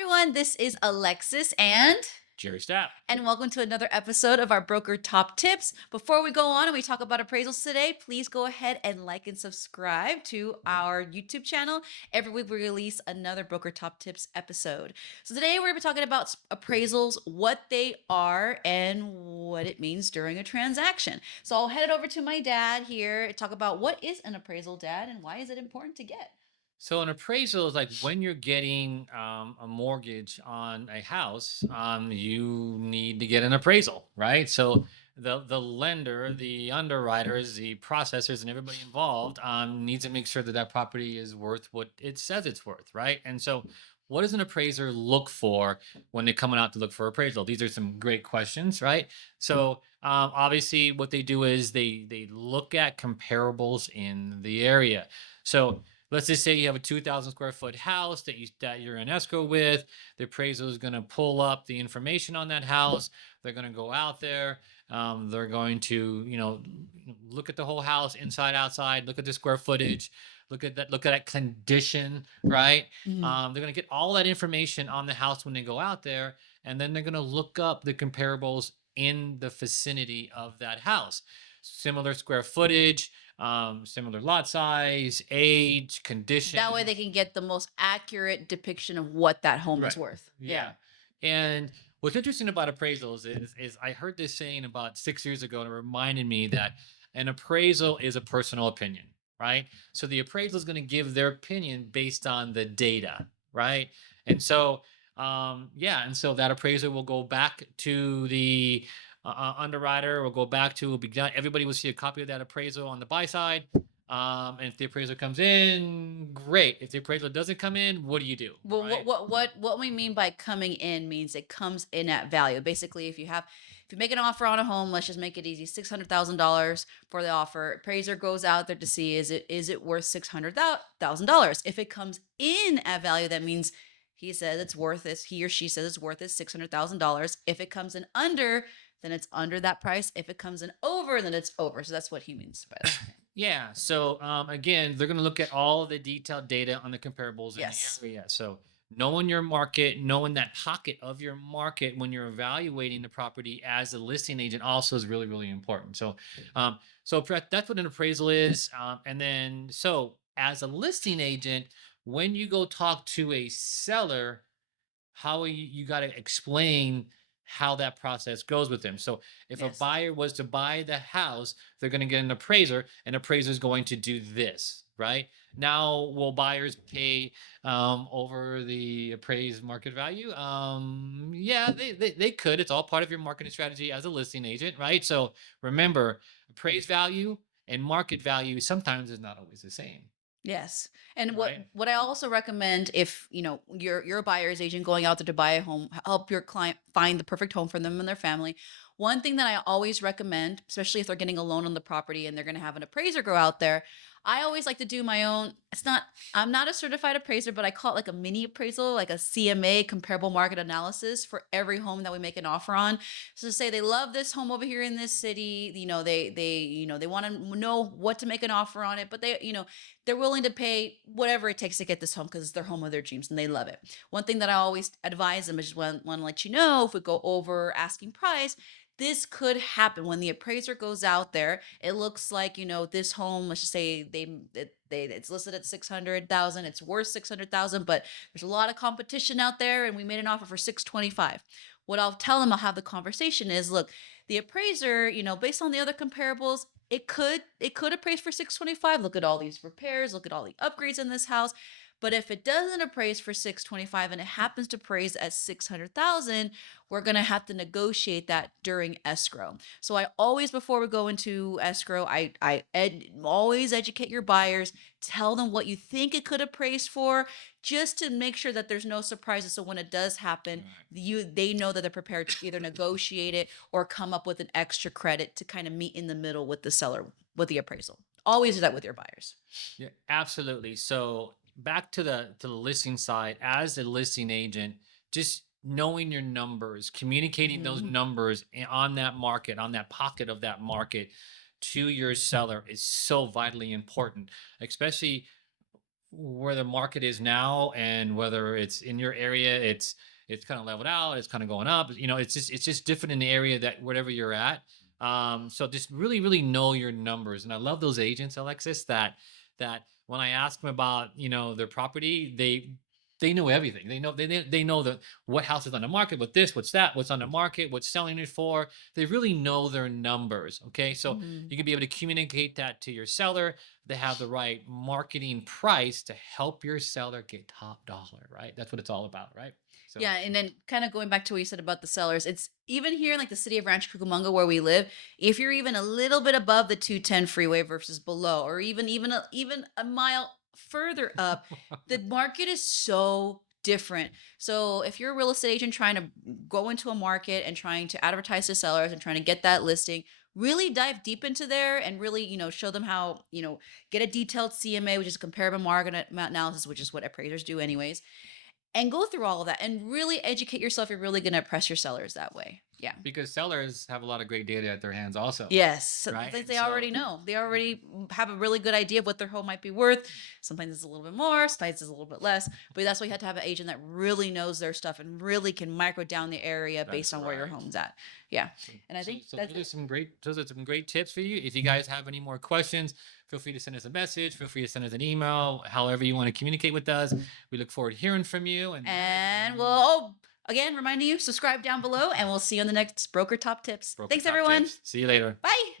everyone, this is Alexis Jerry Stapp. and welcome to another episode of our Broker Top Tips. Before we go on and we talk about appraisals today, please go ahead and like and subscribe to our YouTube channel. Every week we release another Broker Top Tips episode. So today we're going to be talking about appraisals, what they are, and what it means during a transaction. So I'll head it over to my dad here and talk about what is an appraisal, Dad, and why is it important to get? So an appraisal is like when you're getting a mortgage on a house, you need to get an appraisal, right? So the lender, the underwriters, the processors, and everybody involved needs to make sure that that property is worth what it says it's worth, right? And so, what does an appraiser look for when they're coming out to look for appraisal? These are some great questions, right? So obviously, what they do is they look at comparables in the area. So let's just say you have a 2,000 square foot house that you're in escrow with. The appraiser is going to pull up the information on that house. They're going to go out there. They're going to look at the whole house inside outside, look at the square footage, look at that condition, right? Mhm. They're going to get all that information on the house when they go out there, and then they're going to look up the comparables in the vicinity of that house, similar square footage, similar lot size, age, That way condition. they can get the most accurate depiction of what that home is Right. worth. Yeah. Yeah. And what's interesting about appraisals is I heard this saying about 6 years ago, and it reminded me that an appraisal is a personal opinion, right? So the appraisal is going to give their opinion based on the data, right? And so, yeah, and so that appraiser will go back to the underwriter, will go back to, will be done. Everybody will see a copy of that appraisal on the buy side. And if the appraisal comes in, great. If the appraisal doesn't come in, what do you do, Well, right? what we mean by coming in means it comes in at value. Basically, if you make an offer on a home, let's just make it easy, $600,000 for the offer. Appraiser goes out there to see is it worth $600,000. If it comes in at value, that means he says it's worth this. He or she says it's worth this $600,000. If it comes in under, then it's under that price. If it comes in over, then it's over. So that's what he means by that. Yeah. So again, they're going to look at all of the detailed data on the comparables in Yes. the area. So knowing your market, knowing that pocket of your market when you're evaluating the property as a listing agent also is really, really important. That's what an appraisal is. And then so as a listing agent, when you go talk to a seller, how you got to explain how that process goes with them. So if a Yes. buyer was to buy the house, they're going to get an appraiser. An appraiser is going to do this, right? Now, will buyers pay over the appraised market value? Yeah, they could. It's all part of your marketing strategy as a listing agent, right? So remember, appraised value and market value sometimes is not always the same, Yes. And what right? what I also recommend if, you're a buyer's agent going out there to buy a home, help your client find the perfect home for them and their family. One thing that I always recommend, especially if they're getting a loan on the property and they're going to have an appraiser go out there, I always like to do my own. I'm not a certified appraiser, but I call it like a mini appraisal, like a CMA, comparable market analysis for every home that we make an offer on. So say they love this home over here in this city, they want to know what to make an offer on it, but they're willing to pay whatever it takes to get this home because it's their home of their dreams and they love it. One thing that I always advise them is just want to let you know if we go over asking price, this could happen when the appraiser goes out there. It looks like this home. Let's just say it's listed at 600,000. It's worth 600,000, but there's a lot of competition out there, and we made an offer for 625. What I'll tell them, I'll have the conversation is, look, the appraiser, based on the other comparables, it could appraise for 625. Look at all these repairs, look at all the upgrades in this house. But if it doesn't appraise for 625 and it happens to appraise at 600,000, we're going to have to negotiate that during escrow. So I always, before we go into escrow, always educate your buyers, tell them what you think it could appraise for, just to make sure that there's no surprises. So when it does happen, they know that they're prepared to either negotiate it or come up with an extra credit to kind of meet in the middle with the seller with the appraisal. Always do that with your buyers. Yeah, absolutely. So back to the listing side, as a listing agent, just knowing your numbers, communicating those Mhm. numbers on that market, on that pocket of that market to your seller is so vitally important, especially where the market is now, and whether it's in your area, it's kind of leveled out, it's kind of going up. It's just different in the area that wherever you're at. So just really know your numbers. And I love those agents, Alexis, that when I ask them about their property, they know everything. They know the what house is on the market, what this, what's that, what's on the market, what's selling it for. They really know their numbers. Okay, so Mhm. you can be able to communicate that to your seller. They have the right marketing price to help your seller get top dollar, right? That's what it's all about, right? So Yeah, and then kind of going back to what you said about the sellers, it's even here in like the city of Rancho Cucamonga where we live. If you're even a little bit above the 210 freeway versus below, or even a mile further up, the market is so different. So if you're a real estate agent trying to go into a market and trying to advertise to sellers and trying to get that listing, really dive deep into there and really show them how get a detailed CMA, which is comparable market analysis, which is what appraisers do anyways, and go through all of that and really educate yourself. You're really going to impress your sellers that way. Yeah. because sellers have a lot of great data at their hands also, Yes. So right? And they so already know. They already have a really good idea of what their home might be worth. Sometimes it's a little bit more, sometimes it's a little bit less. But that's why you have to have an agent that really knows their stuff and really can micro down the area based that's on where your right. home's at. Yeah. So, And I so, think so that's it. those are some great tips for you. If you guys have any more questions, feel free to send us a message. Feel free to send us an email. However you want to communicate with us, we look forward to hearing from you. And that is And again, reminding you, subscribe down below, and we'll see you on the next Broker Top Tips. Broker Thanks, Top everyone. Tips. See you later. Bye.